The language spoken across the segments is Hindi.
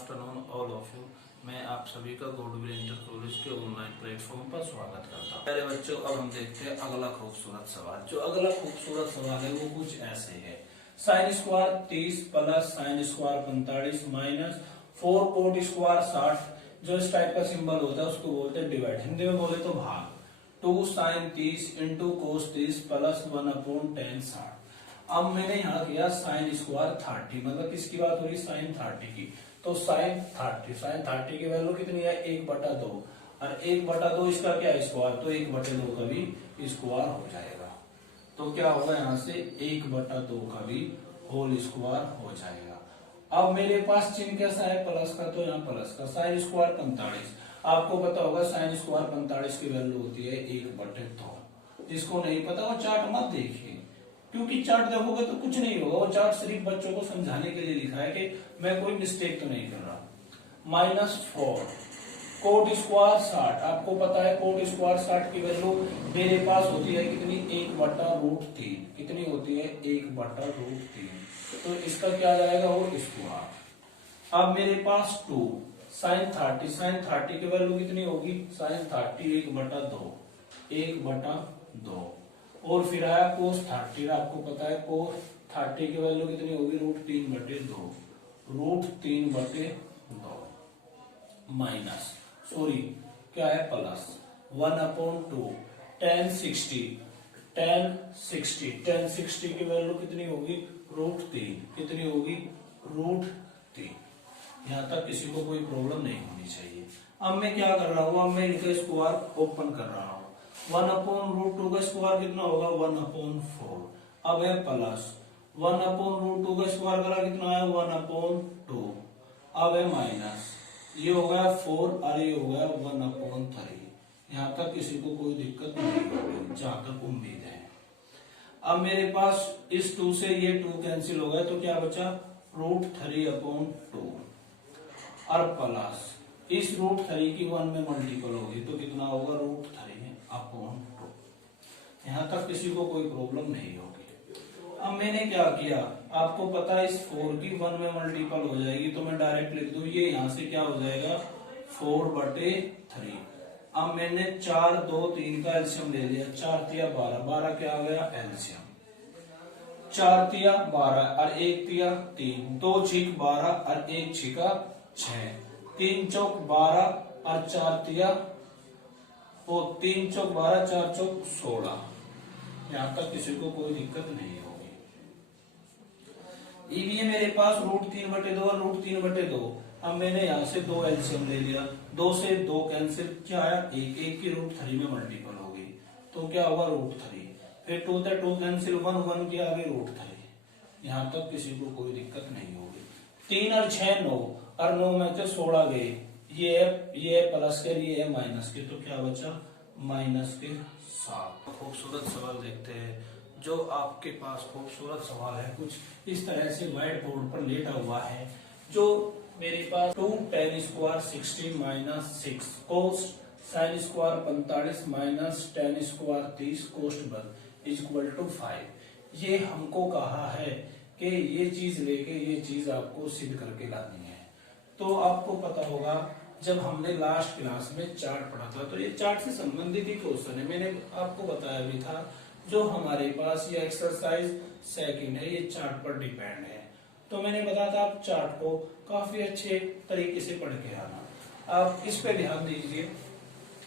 Afternoon all of you. मैं आप सभी का गुडविल इंटर कॉलेज के ऑनलाइन प्लेटफॉर्म पर स्वागत करता हूं। प्यारे बच्चों, अब हम देखते हैं अगला खूबसूरत सवाल। जो अगला खूबसूरत सवाल है वो कुछ ऐसे है। Sign square 30 plus sign square 45 minus 4 coat square 60। जो इस टाइप का सिंबल होता है उसको बोलते हैं डिवाइड, हिंदी में बोले तो भाग। 2 साइन 30 इंटू कोस 30 प्लस 1/10 60। अब मैंने यहाँ किया साइन स्क्वायर 30, मतलब किसकी बात हो रही है? साइन 30 की। तो साइन 30 की वैल्यू कितनी है? 1/2, और 1/2 इसका क्या है? स्क्वायर, तो 1/2 का भी स्क्वायर हो जाएगा। तो क्या होगा यहाँ से? 1/2 का भी होल स्क्वायर हो जाएगा। अब मेरे पास चिन्ह कैसा है? प्लस का, तो यहाँ प्लस का। साइन स्क्वायर 45, आपको पता होगा साइन स्क्वायर 45 की वैल्यू होती है 1/2। जिसको नहीं पता वो चार्ट मत देखिए, क्योंकि चार्ट देखोगे तो कुछ नहीं होगा। वो चार्ट सिर्फ बच्चों को समझाने के लिए लिखा है कि मैं कोई मिस्टेक तो नहीं कर रहा। -4 कोट स्क्वायर 60, आपको पता है कोट स्क्वायर 60 की वैल्यू मेरे पास होती है कितनी? 1/√3। कितनी होती है? 1/√3। तो इसका क्या आ जाएगा? Whole square. अब मेरे पास 2 साइन 30 की वैल्यू कितनी होगी? साइन 30 1/2। और फिर आया कोस 30, आपको पता है कोस 30 की वैल्यू कितनी होगी? √3/2। √3/2 माइनस, सॉरी क्या है? प्लस 1/2 tan 60 की वैल्यू कितनी होगी? √3। कितनी होगी? √3। यहाँ तक किसी को कोई प्रॉब्लम नहीं होनी चाहिए। अब मैं क्या कर रहा हूँ? अब मैं इनका स्क्वायर ओपन कर रहा हूँ। 1/√2 का स्क्वायर कितना होगा? 1/4। अब है प्लस 1/√2 का स्क्वायर करा कितना है? 1/2। अब है माइनस, ये हो गया 4 और ये हो गया 1/3। यहाँ तक किसी को कोई दिक्कत नहीं होगी, जहां तक उम्मीद है। अब मेरे पास इस 2 से ये 2 कैंसिल हो गया, तो क्या बचा? √3/2 और प्लस इस √3 की 1 में मल्टीपल होगी तो कितना होगा? √3/2। यहां तक किसी को कोई प्रॉब्लम नहीं होगी। अब मैंने क्या किया? आपको पता है इस 4 की 1 में मल्टीपल हो जाएगी, तो मैं डायरेक्ट लिख दूं, ये यहां से क्या हो जाएगा? 4/3। अब मैंने 4, 2, 3 का एलसीएम ले लिया। 4 तिया 12, 12 क्या आ गया? एलसीएम। 4 तिया 12 और 1 तिया 3, 2 छीक 12 और 1 छीका 6, 3 चौक 12 और 4 तिया 3 चौक 12, 4 चौक 16। यहां तक किसी को कोई दिक्कत नहीं होगी। ये मेरे पास √3/2 और √3/2। अब मैंने यहाँ से 2 एलसीएम ले लिया। 2 से 2 कैंसिल, क्या आया? 1 की √3 में मल्टीपल होगी तो क्या होगा? √3। फिर 2 से 2 कैंसिल, 1 के आगे √3। यहाँ तक किसी को कोई दिक्कत नहीं होगी। 3 और 6 9, और 9 में से 16 गए। ये प्लस के, ये माइनस के, तो क्या बचा? -7। खूबसूरत सवाल देखते हैं। जो आपके पास खूबसूरत सवाल है कुछ इस तरह से व्हाइट बोर्ड पर लेटा हुआ है। जो मेरे पास 2 tan square 60 minus 6 cos sine square 45 minus tan square 30 cos 5। ये हमको कहा है कि ये चीज लेके ये चीज आपको सिद्ध करके लानी है। तो आपको पता होगा जब हमने लास्ट क्लास में चार्ट पढ़ा था, तो ये चार्ट से संबंधित ही क्वेश्चन है। मैंने आपको बताया भी था जो हमारे पास ये एक्सरसाइज सेकंड है, ये चार्ट पर डिपेंड है। तो मैंने बताया था आप चार्ट को काफी अच्छे तरीके से पढ़ के आना। आप इस पे ध्यान दीजिए।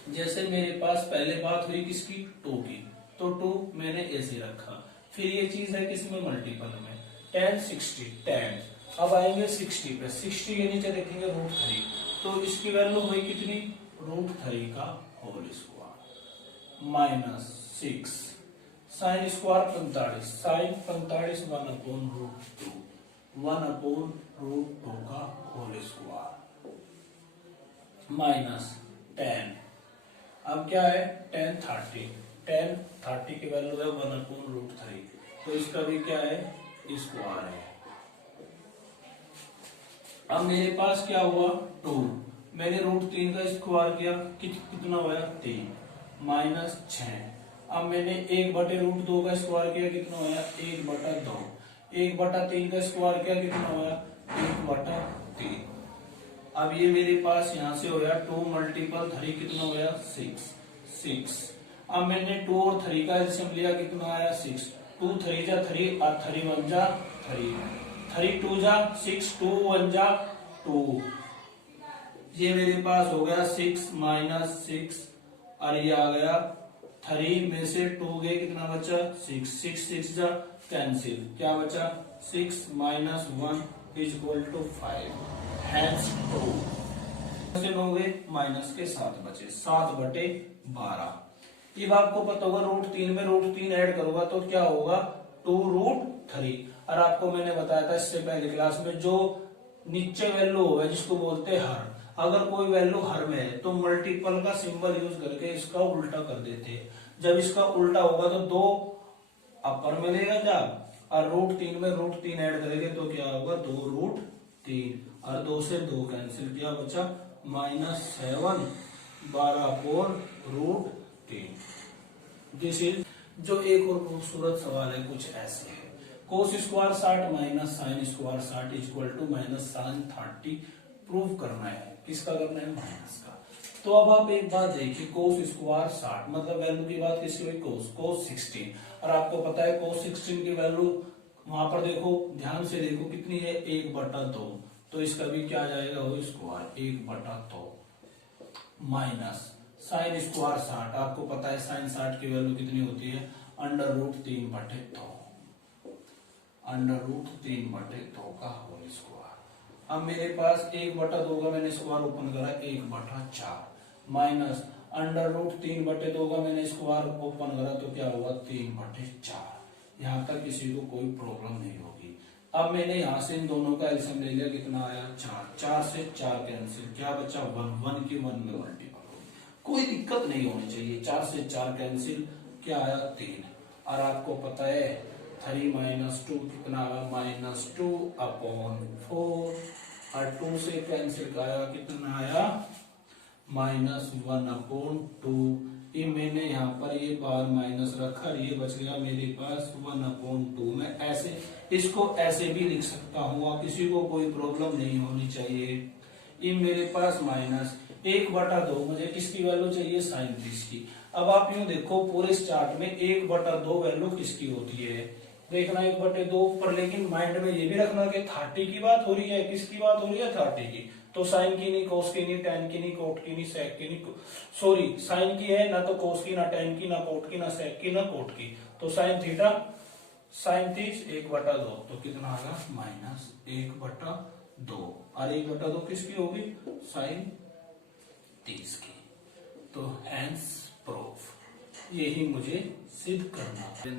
जैसे मेरे पास पहले बात हुई किसकी? 2 की, तो 2 मैंने ऐसे रखा। फिर ये चीज है किसमें? मल्टीपल में। tan 60 tan, अब आएंगे 60 पे। 60 के नीचे देखेंगे √3, तो इसकी वैल्यू हुई कितनी? √3 का whole square minus 6 sine square 45, साइन 45 1/√2, 1/√2 का होल स्क्वायर माइनस 10। अब क्या है? tan 30 की वैल्यू है 1/√3, तो इसका भी क्या है? स्क्वायर है। अब मेरे पास क्या हुआ? 2, मैंने √3 का स्क्वायर किया, कितना हुआ? 3 माइनस 6। अब मैंने 1/√2 का स्क्वायर किया, कितना हुआ? 1/2। 1/3 का स्क्वायर किया, कितना हुआ? 1/3। अब ये मेरे पास यहाँ से हो गया 2 मल्टीपल 3 कितना हो गया 6। अब मैंने 2 और 3 का एलसीएम लिया, कितना आया 6। 2 3 जा 3 और 3 1 जा 3, 3 2 जा 6, 2 1 जा 2। ये मेरे पास हो गया 6 माइनस 6 और ये आ गया 3 में से 2 गए, कितना बचा 6, 6 6 जा कैंसिल, क्या बचा 6 minus 1 is equal to 5। Hence 2 से 9 गए माइनस के 7 बचे, 7/12। अब आपको पता होगा रूट 3 में रूट 3 ऐड करूंगा तो क्या होगा 2√3। और आपको मैंने बताया था इससे पहले क्लास में, जो नीचे वैल्यू होगा जिसको बोलते हैं हर, अगर कोई वैल्यू हर में है तो मल्टीपल का सिंबल यूज करके इसका उल्टा कर देते हैं। जब इसका उल्टा होगा तो 2 अपर में लेगा जब, और रूट 3 में रूट 3 ऐड करेंगे तो क्या होगा 2√3 और 2 से 2 कैंसिल, क्या बचा -7 12/√3। दिस इज जो एक और खूबसूरत सवाल है, कुछ ऐसे है cos square 60 minus sine square 60 is equal to minus sine 30 prove करना है। किसका करना है, माइनस का। तो अब आप एक बात देखिए, कोस स्क्वायर 60 मतलब वैल्यू की बात किसकी हुई, कोस 16। और आपको पता है कोस 16 की वैल्यू वहां पर देखो, ध्यान से देखो कितनी है 1/2, तो इसका भी क्या जाएगा वो स्क्वायर 1/2 माइनस साइन स्क्वायर 60। आपको पता है साइन 60 की वैल्यू कितनी होती है √3/2, √3/2 का होल स्क्वायर। अब मेरे पास 1/2 का मैंने स्क्वायर ओपन करा 1/4 माइनस √3/2 का मैंने स्क्वायर ओपन करा तो क्या हुआ 3/4। यहाँ तक किसी को कोई प्रॉब्लम नहीं होगी। अब मैंने यहाँ से इन दोनों का एलसीएम ले लिया, कितना आया 4, 4 से 4 कैंसिल, क्या बचा 1, 1 की 1 में मल्टीपल होगी, कोई दिक्कत नहीं होनी चाहिए। 4 से 4 कैंसिल, क्या आया 3। और आपको पता है 3 माइनस 2 कितना आया -2/4 और 2 से कैंसिल आया कितना आया -1/2। ये मैंने यहाँ पर ये बार माइनस रखा, ये बच गया मेरे पास 1/2। मैं ऐसे इसको ऐसे भी लिख सकता हूँ, और किसी को कोई प्रॉब्लम नहीं होनी चाहिए। ये मेरे पास माइनस 1/2, मुझे किसकी वैल्यू चाहिए साइन 30 की। अब आप यूं देखो पूरे इस चार्ट में 1/2 वैल्यू किसकी होती है, देखना 1/2 पर, लेकिन माइंड में ये भी रखना कि 30 की बात हो रही है, किसकी बात हो रही है 30 की। तो साइन की नहीं, कोस की नहीं, टेन की नहीं, कोट की नहीं, सेक की नहीं, सॉरी साइन की है ना, तो कोस की ना, टेन की ना, कोट की ना, सेक की ना, कोट की। तो साइन थीटा साइन 30 1/2, तो कितना आ गया -1/2 और 1/2 किसकी होगी साइन 30 की। तो हैंस प्रूफ यही मुझे सिद्ध करना था।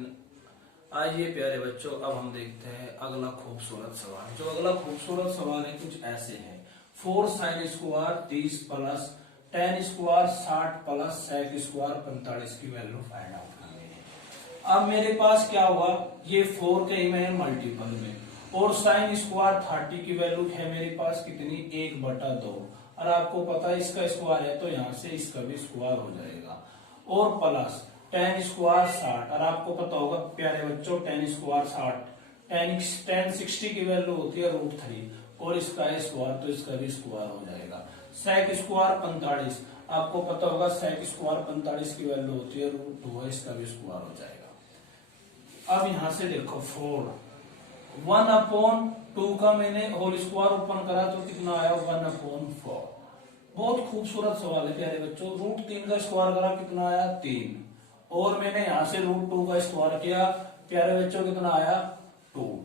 आइए प्यारे बच्चों, अब हम देखते हैं अगला खूबसूरत सवाल। जो अगला खूबसूरत सवाल है कुछ ऐसे है, 4 sine square 30 plus tan square 60 plus sec square 45 की वैल्यू फाइंड आउट करनी है। अब मेरे पास क्या हुआ, ये 4 के में है मल्टीपल में, और साइन स्क्वायर 30 की वैल्यू है मेरे पास कितनी 1/2, और आपको पता है इसका स्क्वायर है तो यहाँ से इसका भी स्क्वायर हो जाएगा, और प्लस टेन स्क्वायर 60, और आपको पता होगा प्यारे बच्चों टेन स्क्वायर 60, टेन 60 की वैल्यू होती है √3, और इसका है स्क्वायर तो इसका भी स्क्वायर हो जाएगा। सेक स्क्वायर 45, आपको पता होगा सेक स्क्वायर 45 की वैल्यू होती है √2, इसका भी स्क्वायर हो जाएगा। अब यहां से देखो 4 1/2 का मैंने होल स्क्वायर ओपन करा तो कितना आया 1/4। बहुत खूबसूरत सवाल है प्यारे बच्चों। √3 का स्क्वायर करा कितना आया 3, और मैंने यहां से √2 का स्क्वायर किया प्यारे बच्चों कितना आया 2।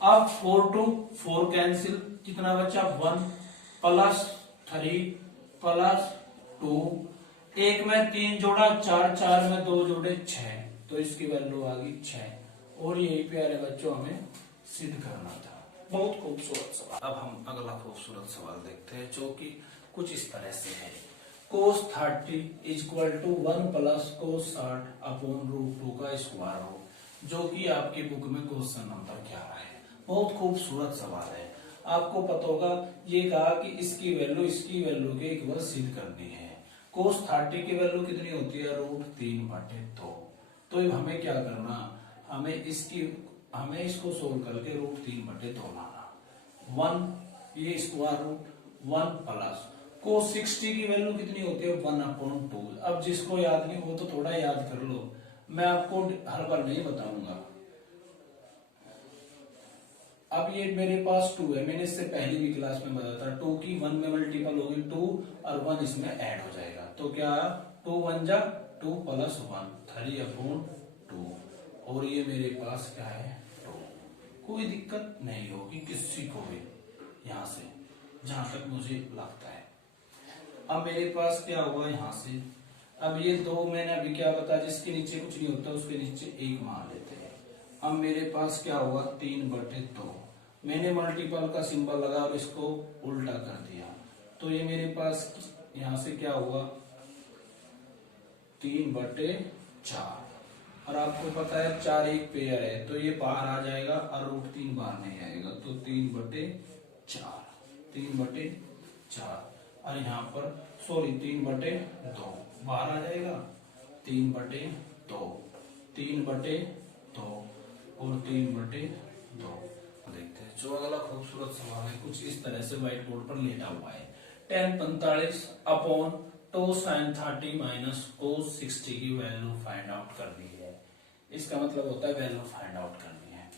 अब 4 to 4 कैंसिल, कितना बचा 1 प्लस 3 प्लस 2, 1 में 3 जोड़ा 4, 4 में 2 जोड़े 6, तो इसकी वैल्यू आ गई 6, और यही प्यारे बच्चों हमें सिद्ध करना था। बहुत खूबसूरत सवाल। अब हम अगला खूबसूरत सवाल देखते हैं जो कि कुछ इस तरह से है, cos 30 is equal to 1 plus cos 60/√2 का स्क्वायर हो, जो कि आपकी बुक में क्वेश्चन नंबर 11 है। बहुत खूबसूरत सवाल है। आपको पता होगा ये कहा कि इसकी वैल्यू के इक्वल सिद्ध करनी है। cos 30 की वैल्यू कितनी होती है √3/2। तो हमें क्या करना, हमें इसको सोल्व करके √3/2 लाना। 1 ये स्क्वायर रूट 1 प्लस cos 60 की वैल्यू कितनी होती है 1/2। अब जिसको याद नहीं हो तो थोड़ा याद कर लो, मैं आपको हर बार नहीं बताऊंगा। अब ये मेरे पास 2 है, मैंने इससे पहले भी क्लास में बताया था, 2 की 1 में मल्टीपल होगी 2 और 1 इसमें ऐड हो जाएगा, तो क्या 2 1 जा 2 प्लस 1 3/2। और ये मेरे पास क्या है 2। कोई दिक्कत नहीं होगी किसी को भी यहां से, जहां तक मुझे लगता है। अब मेरे पास क्या हुआ यहां से, अब ये 2 मैंने अभी क्या बताया, जिसके नीचे कुछ नहीं होता उसके नीचे 1 मान लेते हैं। अब मेरे पास क्या हुआ 3/2, मैंने मल्टीपल का सिंबल लगा और इसको उल्टा कर दिया, तो ये मेरे पास यहां से क्या हुआ 3/4। और आपको पता है 4 एक पेयर है, तो ये बाहर आ जाएगा और √3 बाहर नहीं आएगा, तो 3/4 और यहाँ पर सॉरी 3/2 बाहर आ जाएगा, 3/2 और 3/2। देखते हैं जो अगला खूबसूरत सवाल है, कुछ इस तरह से व्हाइट बोर्ड पर लिखा हुआ है, tan 45 upon 2 sin 30 minus cos 60 की वैल्यू फाइंड आउट करनी है। इसका मतलब होता है वैल्यू फाइंड आउट करनी है।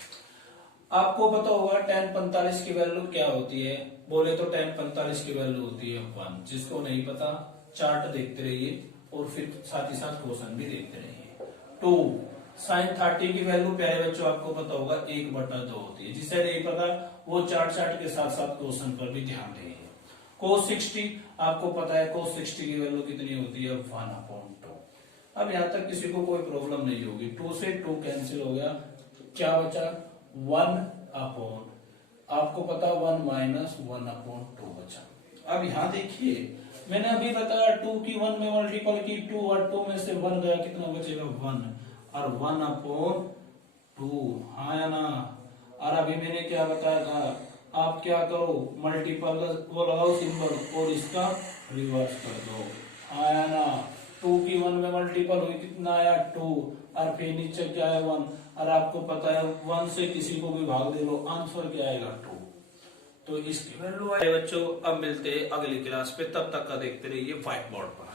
आपको पता होगा tan 45 की वैल्यू क्या होती है, बोले तो tan 45 की वैल्यू होती है 1। जिसको नहीं पता चार्ट देखते रहिए और फिर साथ ही साथ क्वेश्चन भी देखते रहिए। 2 sin 30 की वैल्यू प्यारे बच्चों आपको पता होगा 1/2 होती है। जिसे नहीं पता वो चार्ट के साथ साथ क्वेश्चन पर भी ध्यान देंगे। cos 60 आपको पता है, cos 60 की वैल्यू कितनी होती है 1/2। अब यहां तक किसी को कोई प्रॉब्लम नहीं होगी, 2 से 2 कैंसिल हो गया, क्या बचा 1/, आपको पता 1 माइनस 1/2 बचा। अब यहां देखिए मैंने अभी बताया 2 की 1 में मल्टीपल की 2 और 2 में से 1 गया, कितना बचेगा 1 और 1/2, हाँ या ना। और अभी मैंने क्या बताया था, आप क्या करो मल्टीपल वो लगाओ सिंबल और इसका रिवर्स कर दो, हाँ या ना। 2 की 1 में मल्टीपल हुई कितना आया 2 और फिर नीचे क्या है 1, और आपको पता है 1 से किसी को भी भाग दे लो आंसर क्या आएगा 2। तो इसकी वैल्यू आए बच्चों। अब मिलते हैं अगली क्लास पे, तब तक का देखते रहिए व्हाइट बोर्ड पर।